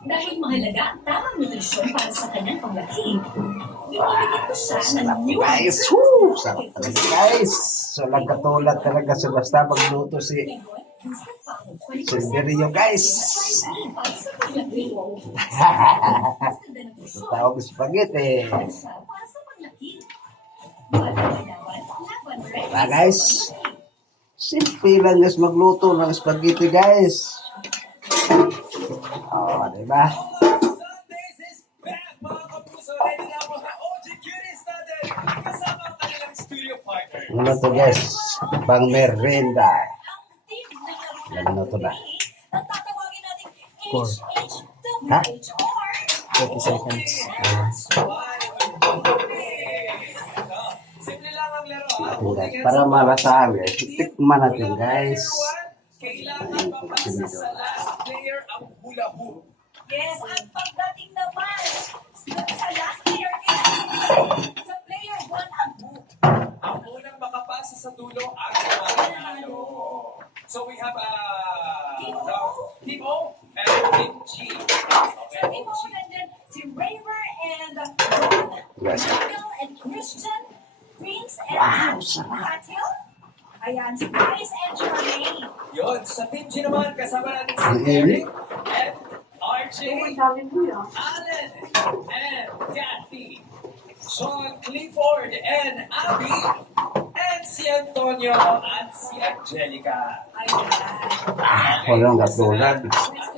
Dahil mahalaga ang tamang nutrisyon para sa kanyang paglaki, binibigyan ko siya ng new Guys, woo! Sarap talaga guys. So, nagkatulad talaga sa basta magluto si Silverio guys. Tawag spaghetti. Diba guys? Simple lang guys magluto ng spaghetti guys. Oh, diba? Ano to guys? Pang merienda. Ano to ba? Four. Ha? 30 seconds. Guys, para malasahan guys, tikman natin guys. Kailangan papasa sa last player ang hula hoop. Yes, ang pagdating naman sa last player, kailangan sa player 1 ang book. Ang unang makapasa sa dulo ang mananalo. So we have Team O and Team G. Sa team mo nandyan si Raver and Ron, Yes. Michael and Christian, Prince and Wow, sarap. Matthew. Ayan, si Bryce and Charmaine. Yun, sa Team G naman, kasama natin si Ang Eric init. and RJ, Allen and Kathy, Sean Clifford and Abby, and si Antonio at si Angelica. Ayan. Walang katulad. Let's go